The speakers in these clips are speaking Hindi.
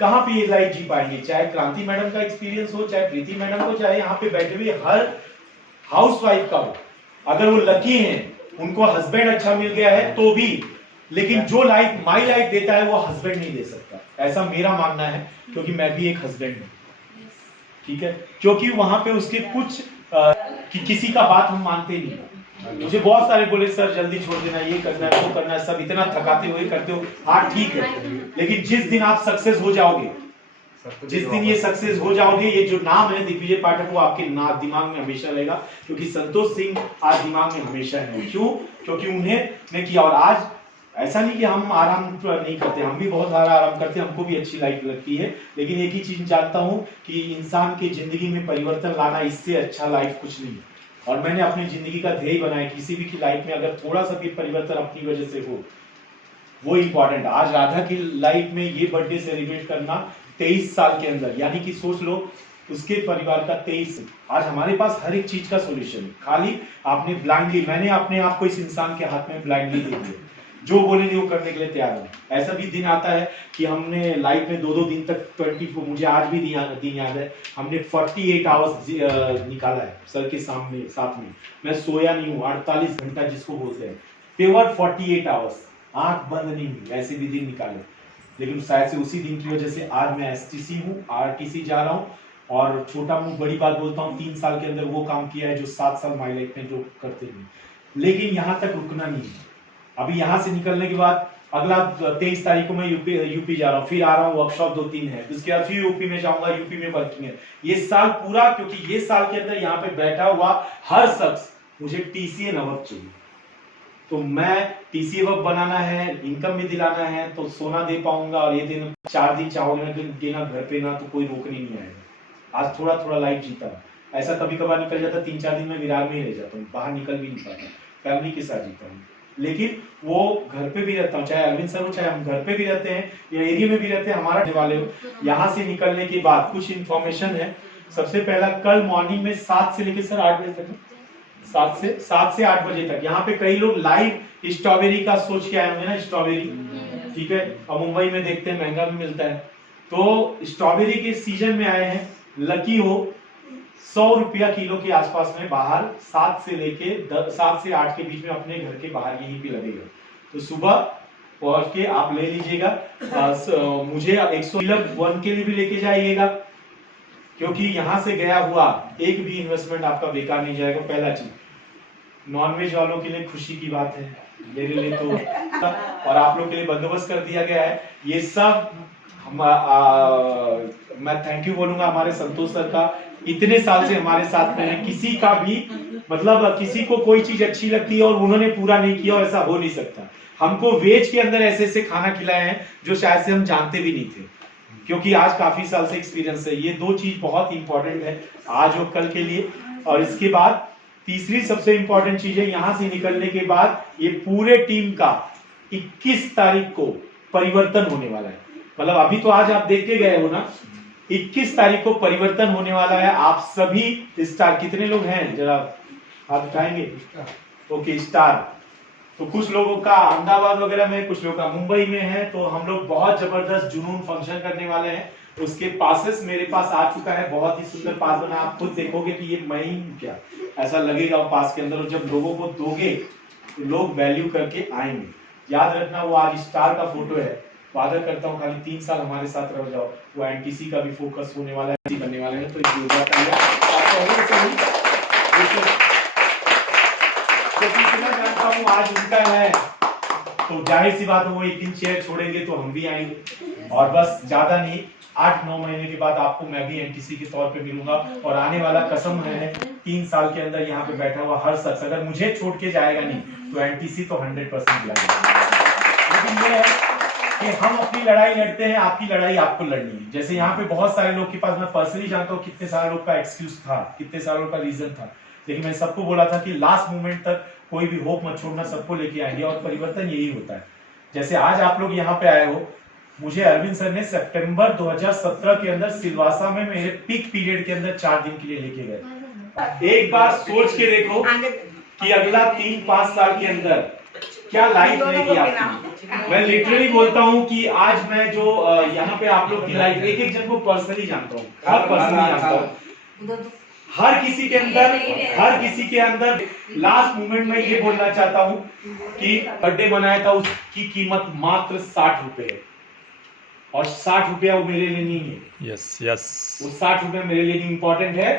कहाँ पे ये लाइफ जी पाएंगे? चाहे क्रांति मैडम का एक्सपीरियंस हो, चाहे प्रीति मैडम को, चाहे यहाँ पे बैठे हुए हर हाउसवाइफ का हो, अगर वो लकी हैं, उनको हस्बैंड अच्छा मिल गया है तो भी, लेकिन जो लाइफ माई लाइफ देता है वो हस्बैंड नहीं दे सकता, ऐसा मेरा मानना है, क्योंकि मैं भी एक हस्बैंड हूँ, ठीक है। क्योंकि वहां पे उसके कुछ किसी का बात हम मानते नहीं। मुझे बहुत सारे बोले सर जल्दी छोड़ देना, ये करना है, वो करना है, सब इतना थकाते हुए करते हो, हाँ ठीक है, लेकिन जिस दिन आप सक्सेस हो जाओगे, जिस दिन ये सक्सेस हो जाओगे, ये जो नाम है दिग्विजय पाठक वो आपके दिमाग में हमेशा रहेगा, क्योंकि संतोष सिंह आज दिमाग में हमेशा है। क्यों? क्योंकि उन्हें ने किया। और आज ऐसा नहीं कि हम आराम नहीं करते, हम भी बहुत सारा आराम करते हैं, हमको भी अच्छी लाइफ लगती है, लेकिन एक ही चीज जानता हूं कि इंसान की जिंदगी में परिवर्तन लाना, इससे अच्छा लाइफ कुछ नहीं। और मैंने अपनी जिंदगी का ध्येय बनाया, किसी भी की लाइफ में अगर थोड़ा सा भी परिवर्तन अपनी वजह से हो, वो इंपॉर्टेंट। आज राधा की लाइफ में ये बर्थडे सेलिब्रेट करना 23 साल के अंदर, यानी कि सोच लो उसके परिवार का 23। आज हमारे पास हर एक चीज का सोल्यूशन है, खाली आपने ब्लाइंडली, मैंने अपने आप को इस इंसान के हाथ में ब्लाइंडली दे दिया, जो बोलेंगे वो करने के लिए तैयार है। ऐसा भी दिन आता है कि हमने लाइफ में 2-2 दिन तक 24, मुझे आज भी दिन याद है, हमने 48 आवर्स निकाला है सर के सामने साथ में। मैं सोया नहीं हूँ, 48 घंटा जिसको बोलते हैं, पेवर 48 आवर्स, आंख बंद नहीं हुई, ऐसे भी दिन निकाले। लेकिन शायद से उसी दिन की वजह से आज मैं STC हूँ, RTC जा रहा हूँ, और छोटा मुंह बड़ी बात बोलता हूँ, 3 साल के अंदर वो काम किया है जो 7 साल माई लाइफ में जो करते हैं। लेकिन यहाँ तक रुकना नहीं है। अभी यहाँ से निकलने के बाद अगला 23 तारीख को मैं यूपी जा रहा हूँ, फिर आ रहा हूँ, वर्कशॉप 2-3 है, उसके बाद फिर यूपी में जाऊंगा, यूपी में वर्किंग है। ये साल पूरा, क्योंकि ये साल के अंदर यहाँ पे बैठा हुआ हर शख्स मुझे TCA नवक चाहिए, तो मैं TCA वर्क बनाना है, इनकम भी दिलाना है, तो सोना दे पाऊंगा। और ये दिन 4 दिन चाहोगे देना घर पे ना, तो कोई रोकने नहीं आएगा। आज थोड़ा थोड़ा लाइफ जीता, ऐसा कभी कभार निकल जाता, 3-4 दिन में विरार में ही रह जाता हूँ, बाहर निकल भी नहीं पाता, फैमिली के साथ जीता हूँ। लेकिन वो घर पे भी रहता हूँ, चाहे अरविंद सर हो, चाहे हम घर पे भी रहते हैं या एरिया में भी रहते हैं, हमारा वाले हो। यहाँ से निकलने के बाद कुछ इन्फॉर्मेशन है। सबसे पहला, कल मॉर्निंग में 7 से लेकर सर 8 बजे तक, 7 से 8 बजे तक यहाँ पे कई लोग लाइव स्ट्रॉबेरी का सोच के आए होंगे ना, स्ट्रॉबेरी, ठीक है, और मुंबई में देखते हैं महंगा भी मिलता है, तो स्ट्रॉबेरी के सीजन में आए हैं। लकी हो 100 रुपया किलो के आसपास में बाहर 7 से 8 के बीच में अपने घर के बाहर यहीं पे लगेगा, तो सुबह पहुंच के आप ले लीजिएगा। मुझे 101 के लिए भी लेके जाइएगा, क्योंकि यहाँ से गया हुआ एक भी इन्वेस्टमेंट आपका बेकार नहीं जाएगा। पहला चीज, नॉनवेज वालों के लिए खुशी की बात है, मेरे लिए तो और आप लोग के लिए बंदोबस्त कर दिया गया है। ये सब मैं थैंक यू बोलूंगा हमारे संतोष सर का, इतने साल से हमारे साथ में है। किसी का भी मतलब किसी को कोई चीज अच्छी लगती है और उन्होंने पूरा नहीं किया, ऐसा हो नहीं सकता। हमको वेज के अंदर ऐसे ऐसे खाना खिलाए हैं जो शायद से हम जानते भी नहीं थे, क्योंकि आज काफी साल से एक्सपीरियंस है। ये 2 चीज बहुत इंपॉर्टेंट है आज और कल के लिए। और इसके बाद तीसरी सबसे इंपॉर्टेंट चीज है, यहां से निकलने के बाद ये पूरे टीम का 21 तारीख को परिवर्तन होने वाला है। मतलब अभी तो आज आप देख के गए हो ना, 21 तारीख को परिवर्तन होने वाला है। आप सभी स्टार, कितने लोग हैं जरा आप बताएंगे? ओके, स्टार तो कुछ लोगों का अहमदाबाद वगैरह में, कुछ लोगों का मुंबई में है, तो हम लोग बहुत जबरदस्त जुनून फंक्शन करने वाले हैं। उसके पासेस मेरे पास आ चुका है, बहुत ही सुंदर पास बना, आप खुद देखोगे कि ये मैं ही क्या, ऐसा लगेगा वो पास के अंदर। और जब लोगों को दोगे तो लोग वैल्यू करके आएंगे। याद रखना, वो आज स्टार का फोटो है, वादा करता हूँ खाली 3 साल हमारे साथ रह जाओ, वो NTC का भी फोकस होने वाला है, बनने वाले हैं। तो जानता हूँ आज उनका है, तो जाहिर सी बात है वो एक दिन चेयर छोड़ेंगे तो हम भी आएंगे। और बस ज्यादा नहीं, 8-9 महीने के बाद आपको मैं भी NTC के तौर पे मिलूंगा। और आने वाला कसम है 3 साल के अंदर यहाँ पे बैठा हुआ हर शख्स अगर मुझे छोड़ के जाएगा नहीं तो NTC तो 100% लगेगा। लेकिन ये है कि हम अपनी लड़ाई लड़ते हैं, आपकी लड़ाई आपको लड़नी है। जैसे यहाँ पे बहुत सारे लोग के पास, मैं पर्सनली जानता हूँ कितने सारे लोग का एक्सक्यूज था, कितने सारे लोग का रीजन था, लेकिन मैं सबको बोला था कि लास्ट मोमेंट तक कोई भी होप मत छोड़ना, सबको लेके आएंगे। और परिवर्तन यही होता है। जैसे आज आप लोग यहाँ पे आए हो, मुझे अरविंद सर ने सितंबर 2017 के अंदर सिलवासा में मेरे पीक पीरियड के अंदर 4 दिन के लिए लेके गए। एक बार सोच के देखो कि अगला 3-5 साल के अंदर क्या लाइफ रहेगी आपकी। मैं लिटरली बोलता हूँ कि आज मैं जो यहाँ पे आप लोग की लाइफ, एक एक जन को पर्सनली जानता हूँ, बहुत पर्सनली जानता हूँ। हर किसी के अंदर लास्ट मोमेंट में ये बोलना चाहता हूँ कि बर्थडे मनाया था, उसकी कीमत मात्र 60 रुपए है, और 60 रुपया वो मेरे लिए नहीं है। यस वो 60 रुपए मेरे लिए इम्पोर्टेंट है।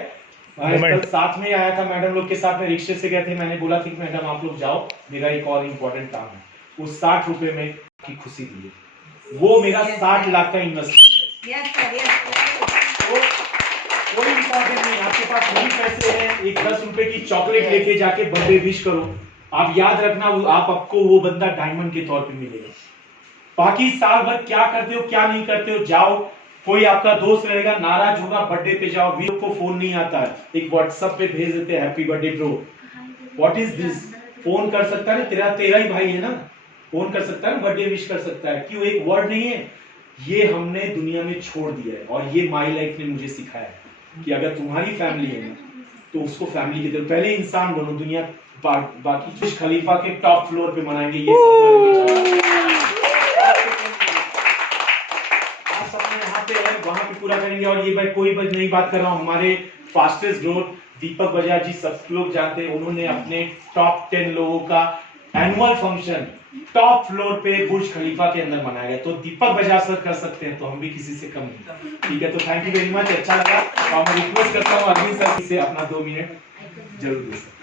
मैं कल साथ में आया था मैडम लोग के साथ में, रिक्शे से गए थे, मैंने बोला कि मैडम आप लोग जाओ, मेरा एक और इम्पोर्टेंट काम है। उस 60 रुपए में की खुशी दी है, वो मेरा 60 लाख का इन्वेस्टमेंट है। कोई इम्पोर्टेंट नहीं, आपके पास वही पैसे हैं, एक 10 रुपए की चॉकलेट लेके जाके बर्थडे विश करो, आप याद रखना आपको वो बंदा डायमंड के तौर पे मिलेगा। बाकी साल भर क्या करते हो क्या नहीं करते हो, जाओ, कोई आपका दोस्त रहेगा नाराज होगा, बर्थडे पे जाओ, वीडियो को फोन नहीं आता है, एक व्हाट्सएप पे भेज देते हैं happy birthday bro, what is this. Phone कर सकता है ना, तेरा ही भाई है ना, फोन कर सकता है ना, बर्थडे विश कर सकता है, क्यों एक वर्ड नहीं है। ये हमने दुनिया में छोड़ दिया है, और ये माई लाइफ ने मुझे सिखाया है कि अगर तुम्हारी फैमिली है ना तो उसको फैमिली की तरह पहले इंसान बनो, दुनिया बाकी बुर्ज खलीफा के टॉप फ्लोर पे मनाएंगे ये सपना यहाँ पे है, वहां पे पूरा करेंगे। और ये भाई कोई नई बात कर रहा हूँ, हमारे फास्टेस्ट ग्रोथ दीपक बजाज जी सब लोग जानते हैं, उन्होंने अपने टॉप 10 लोगों का एनुअल फंक्शन टॉप फ्लोर पे बुर्ज खलीफा के अंदर मनाया गया। तो दीपक बजाज सर कर सकते हैं तो हम भी किसी से कम नहीं, ठीक है। तो थैंक यू वेरी मच, अच्छा लगा। और मैं रिक्वेस्ट करता हूँ अरविंद सर से अपना 2 मिनट जरूर दे सर।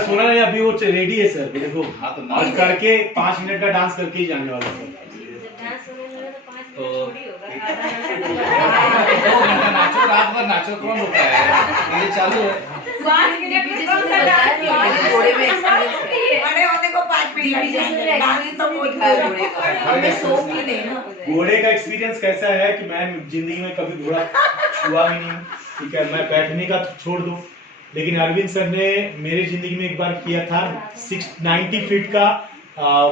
सोना नहीं, अभी वो रेडी है सर, देखो और करके 5 मिनट का डांस करके ही जाने वाला है। तो रात भर नाचो, कौन रुका है, ये चालू है। 5 मिनट में कौन सा डांस है, घोड़े में बड़े होने को 5 मिनट डांस तो बहुत हमें शौक ही नहीं ना। घोड़े का एक्सपीरियंस कैसा है कि मैं जिंदगी में कभी घोड़ा छुआ ही नहीं, ठीक है, मैं बैठने का छोड़ दूं, लेकिन अरविंद सर ने मेरी जिंदगी में एक बार किया था, 690 फीट का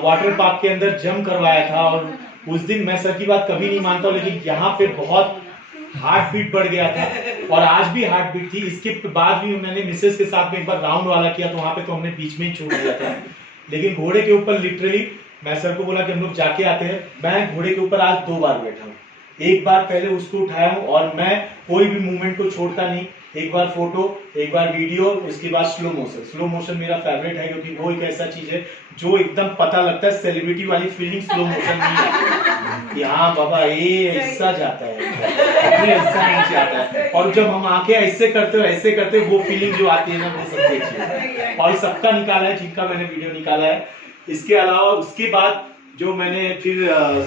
वाटर पार्क के अंदर जंप करवाया था। और उस दिन मैं सर की बात कभी नहीं मानता, लेकिन यहाँ पे बहुत हार्ट बीट बढ़ गया था, और आज भी हार्ट बीट थी। इसके बाद भी मैंने मिसेस के साथ में एक बार राउंड वाला किया, तो वहां पे तो हमने बीच में ही छोड़ दिया था। लेकिन घोड़े के ऊपर लिटरली मैं सर को बोला कि हम लोग जाके आते हैं। मैं घोड़े के ऊपर आज 2 बार बैठा हूँ, एक बार पहले उसको उठाया हूँ, और मैं कोई भी मूवमेंट को छोड़ता नहीं, एक बार फोटो, एक बार वीडियो, उसके बाद स्लो मोशन। स्लो मोशन मेरा फेवरेट है, क्योंकि वो एक ऐसा चीज है जो एकदम पता लगता है, सेलिब्रिटी वाली फीलिंग स्लो मोशन नहीं है कि हाँ बाबा ये ऐसा जाता है, ये ऐसा नहीं जाता है। और जब हम आंखें ऐसे करते वो फीलिंग जो आती है ना, वो सब देखिए। और सबका निकाला है, जिनका मैंने वीडियो निकाला है। इसके अलावा उसके बाद जो मैंने फिर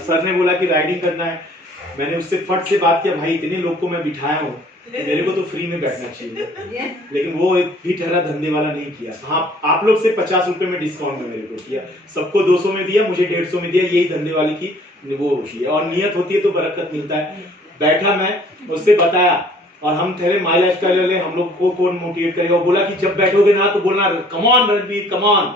सर ने बोला कि राइडिंग करना है, मैंने उससे फट से बात किया, भाई इतने लोग को मैं बिठाया हूँ, मेरे को तो फ्री में बैठना चाहिए, लेकिन वो एक भी ठहरा धंधे वाला नहीं किया। हाँ, आप लोग से 50 रुपए में डिस्काउंट में मेरे को किया, सबको 200 में दिया, मुझे 150 में दिया, यही धंधे वाली की वो होती है। और नियत होती है तो बरकत मिलता है। बैठा मैं, उससे बताया, और हम ठहरे माई लाइफ स्टाइल वाले, हम लोग को कौन मोटिवेट करेगा। बोला कि जब बैठोगे ना तो बोलना come on Ranveer come on.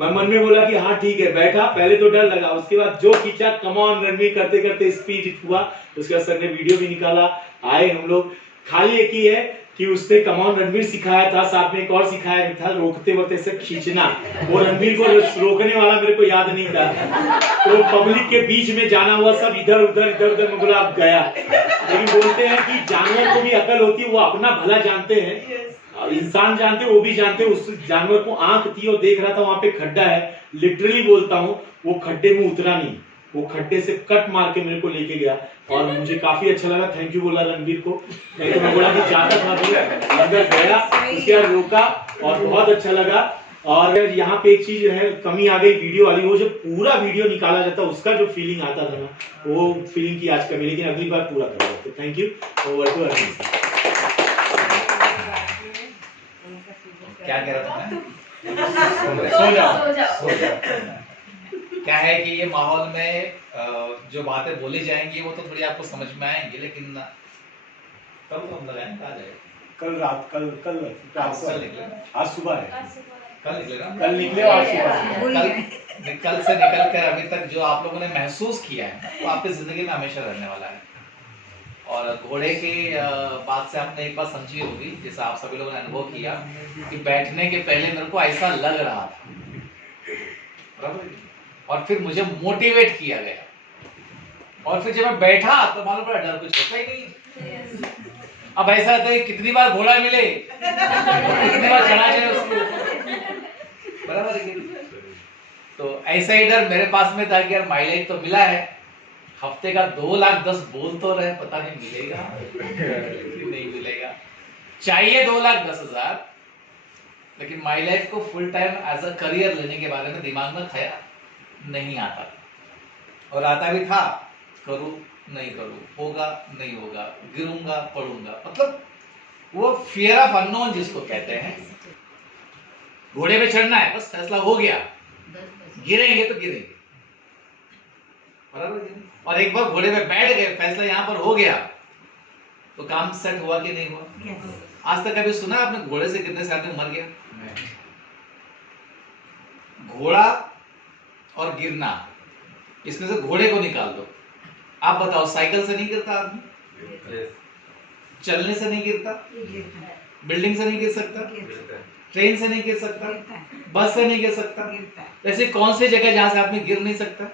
मैं मन में बोला कि हाँ ठीक है, बैठा, पहले तो डर लगा, उसके बाद जो खींचा कम ऑन रणवीर करते करते स्पीड हुआ। उसके बाद सर ने वीडियो भी निकाला, आए हम लोग। खाली एक ही है कि उसने कम ऑन रणवीर सिखाया था, साथ में एक और सिखाया था रोकते वक्त ऐसे खींचना। वो रणवीर को रोकने वाला मेरे को याद नहीं था, तो पब्लिक के बीच में जाना हुआ, सब इधर उधर में बोला अब गया। लेकिन बोलते हैं कि जानवर को भी अकल होती है, वो अपना भला जानते हैं, इंसान जानते वो भी जानते। उस जानवर को आंख थी और देख रहा था वहां पे खड्डा है, लिटरली बोलता हूँ वो खड्डे में उतरा नहीं, वो खड्डे से कट मार के मेरे को लेके गया, और मुझे काफी अच्छा लगा। थैंक यू बोला रणवीर को, नहीं तो मैं बोला कि ज्यादा था दूर, अंदर गया, उसके बाद रोका, और बहुत अच्छा लगा। और यहाँ पे एक चीज है, कमी आ गई वीडियो वाली, वो जो पूरा वीडियो निकाला जाता उसका जो फीलिंग आता था ना, वो फीलिंग की आज कमी, लेकिन अगली बार पूरा करेंगे। तो thank you, over to Arvind. क्या कह रहा था मैं? सो जाओ। क्या है कि ये माहौल में जो बातें बोली जाएंगी वो तो थोड़ी आपको समझ में आएंगी, लेकिन कल तो हम लगाए कहा जाएगा, कल रात, कल निकले, आज सुबह है, कल निकलेगा, कल निकले, आज सुबह। कल से निकल कर अभी तक जो आप लोगों ने महसूस किया है वो आपकी जिंदगी में हमेशा रहने वाला है। और घोड़े के बात से आपने एक बात समझी होगी, जैसा आप सभी लोगों ने अनुभव किया कि बैठने के पहले मेरे को ऐसा लग रहा था, बराबर, और फिर मुझे मोटिवेट किया गया, और फिर जब मैं बैठा तो मालूम पड़ा डर कुछ होता ही नहीं। अब ऐसा होता है कितनी बार घोड़ा मिले कितनी बार चढ़ा जाए उसको, बराबर है। तो ऐसा ही डर मेरे पास में था कि यार माइलेज तो मिला है, हफ्ते का 2,10,000 बोल तो रहे, पता नहीं मिलेगा कि नहीं मिलेगा। चाहिए 2,10,000, लेकिन माई लाइफ को full time as a career लेने के बारे में दिमाग में ख्याल नहीं आता था, और आता भी था, करूं नहीं करूं, होगा नहीं होगा, गिरूंगा पड़ूंगा, मतलब वो फियर ऑफ अननोन जिसको कहते हैं। घोड़े पे चढ़ना है, बस फैसला हो गया, गिरेंगे तो गिरेंगे, बराबर। और एक बार घोड़े पे बैठ गए, फैसला यहाँ पर हो गया, तो काम सेट हुआ कि नहीं हुआ। आज तक कभी सुना आपने घोड़े से कितने से आदमी मर गया? घोड़ा और गिरना, इसमें से घोड़े को निकाल दो, आप बताओ, साइकिल से नहीं गिरता आदमी, चलने से नहीं गिरता, बिल्डिंग से नहीं गिर सकता, ट्रेन से नहीं गिर सकता, बस से नहीं गिर सकता, ऐसी कौन सी जगह जहां से आदमी गिर नहीं सकता?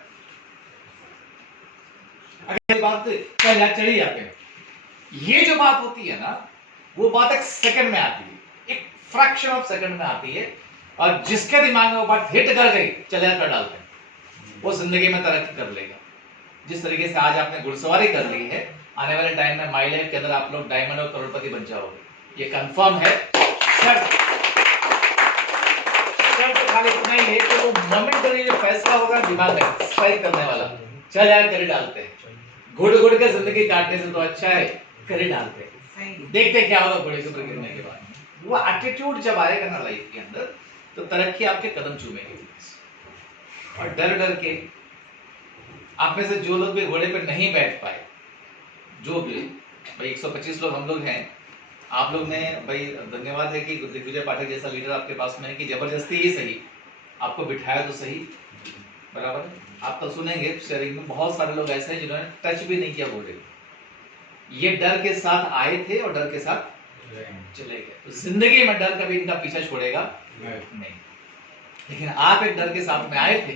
अगर बात चढ़ी जाते हैं, ये जो बात होती है ना, वो बात एक सेकंड में आती है, एक फ्रैक्शन ऑफ सेकंड में आती है, और जिसके दिमाग में वो बात हिट कर गई, चले कर डालते हैं, वो जिंदगी में तरक्की कर लेगा। जिस तरीके से आज आपने घुड़सवारी कर ली है, आने वाले टाइम में माई लाइफ के अंदर आप लोग डायमंड और करोड़पति बन जाओगे, ये कंफर्म है। शर्त खाली इतना ही है कि वो मोमेंटरी जो फैसला होगा दिमाग में स्ट्राइक करने वाला, चल यार कर डालते हैं, घुड़ घुड़ के जिंदगी काटने से तो अच्छा है कर डालते हैं, देखते क्या होगा घोड़े के ऊपर गिरने के बाद। वो एटीट्यूड जब आएगा ना लाइफ के अंदर, तो तरक्की आपके कदम चूमेगी। और डर डर के आप में से जो लोग भी घोड़े पे नहीं बैठ पाए, जो भी भाई 125 लोग हम लोग हैं, आप लोग ने भाई धन्यवाद है कि दिग्विजय पाठक जैसा लीडर आपके पास में है कि जबरदस्ती ही सही आपको बिठाया तो सही, बराबर। आप तो सुनेंगे शेयरिंग में बहुत सारे लोग ऐसे हैं जिन्होंने टच भी नहीं किया घोड़े, ये डर के साथ आए थे और डर के साथ चले गए। तो जिंदगी में डर कभी इनका पीछा छोड़ेगा नहीं, लेकिन आप एक डर के साथ में आए थे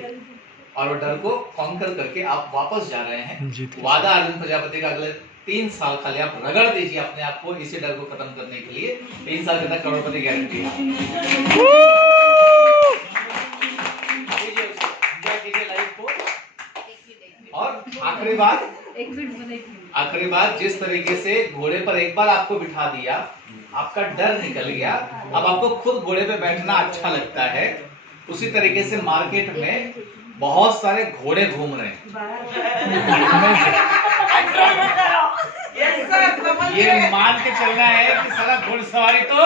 और वो डर को कॉन्कर करके आप वापस जा रहे हैं। वादा अरविंद प्रजापति का अगले 3 साल खाली आप रगड़ दीजिए अपने आप को इसी डर को खत्म करने के लिए, 3 साल के अंदर करोड़पति गारंटी है। और आखिरी बात, जिस तरीके से घोड़े पर एक बार आपको बिठा दिया, आपका डर निकल गया, अब आपको खुद घोड़े पे बैठना अच्छा लगता है, उसी तरीके से मार्केट में बहुत सारे घोड़े घूम रहे हैं। ये मान के चलना है कि सारा घुड़सवारी तो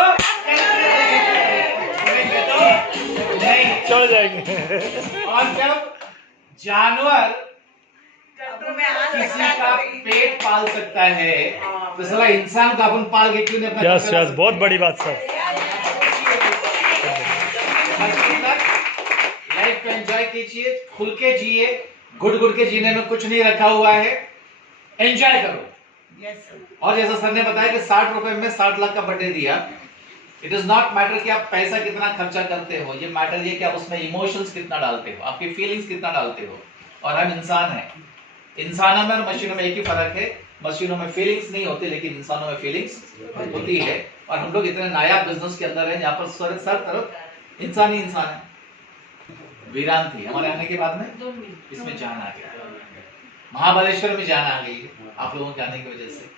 नहीं चढ़ जाएंगे। और जब जानवर किसी का पेट पाल सकता है, तो साला इंसान का अपन पाल के क्यों नहीं अपना? यस यस, बहुत बड़ी बात सर। लाइफ को एंजॉय कीजिए, खुल के जिए, गुड़ गुड़ के जीने में कुछ नहीं रखा हुआ है, एंजॉय करो। और जैसा सर ने बताया कि 60 रुपए में 60 लाख का बर्थडे दिया, इट इज नॉट मैटर कि आप पैसा कितना खर्चा करते हो, ये मैटर ये कि आप उसमें इमोशंस कितना डालते हो, आपकी फीलिंग्स कितना डालते हो। और हम इंसान हैं, इंसानों में और मशीनों में एक ही फर्क है, मशीनों में फीलिंग्स नहीं होती लेकिन इंसानों में फीलिंग्स होती है। और हम लोग इतने नायाब बिजनेस के अंदर हैं जहाँ पर सर तरफ इंसान ही इंसान है। वीरान थी हमारे आने के बाद में, इसमें जान आ गया, महाबलेश्वर में जान आ गई आप लोगों के आने की वजह से।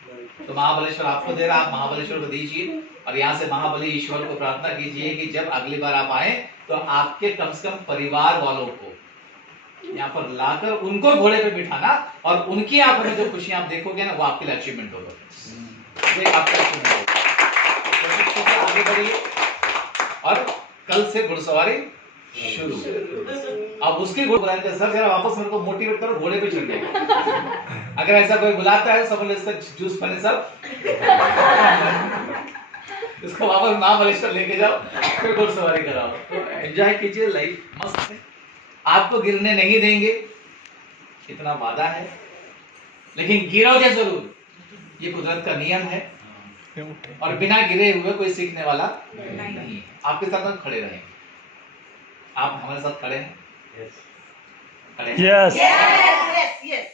तो महाबलेश्वर आपको दे रहा, आप महाबलेश्वर को दीजिए, और यहाँ से महाबली ईश्वर को प्रार्थना कीजिए कि जब अगली बार आप आए तो आपके कम से कम परिवार वालों को यहाँ पर लाकर उनको घोड़े पे बिठाना, और उनकी आंखों में जो खुशियां आप देखोगे ना, वो आपके लिए अचीवमेंट होगा, आपका अचीवमेंट। आगे बढ़िए और कल से घुड़सवारी शुरू। अब उसके घोड़े सर जरा वापस मेरे को मोटिवेट करो घोड़े पे चढ़ने का। अगर ऐसा कोई बुलाता है सब इसका जूस पने सब इसको वापस महाबलेश्वर लेके जाओ, फिर घुड़सवारी कराओ। तो एंजॉय कीजिए, लाइफ मस्त है, आपको गिरने नहीं देंगे, इतना वादा है, लेकिन गिरोगे जरूर, ये कुदरत का नियम है और बिना गिरे हुए कोई सीखने वाला नहीं है। आपके साथ हम खड़े रहेंगे। आप हमारे साथ खड़े हैं? खड़े हैं? यस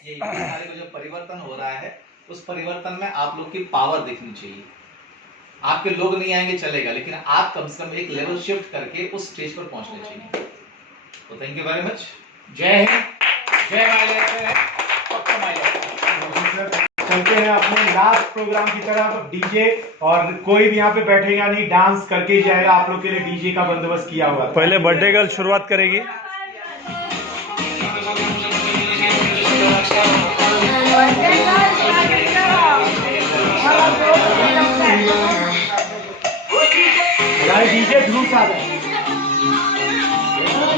ये हमारे को जो परिवर्तन हो रहा है उस परिवर्तन में आप लोग की पावर दिखनी चाहिए। आपके लोग नहीं आएंगे चलेगा, लेकिन आप कम से कम एक लेवल शिफ्ट करके उस स्टेज पर पहुंचने चाहिए। तो थैंक यू वेरी मच। जय हिंद, जय माय। चलते हैं अपने लास्ट प्रोग्राम की तरफ। डीजे और कोई भी यहाँ पे बैठेगा नहीं, डांस करके ही जाएगा। आप लोग के लिए डीजे का बंदोबस्त किया हुआ है। पहले बर्थडे गर्ल शुरुआत करेगी। हमारे डीजे ध्रुव साहब है।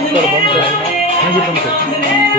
सर बंद करें। हाँ जी बंद करें।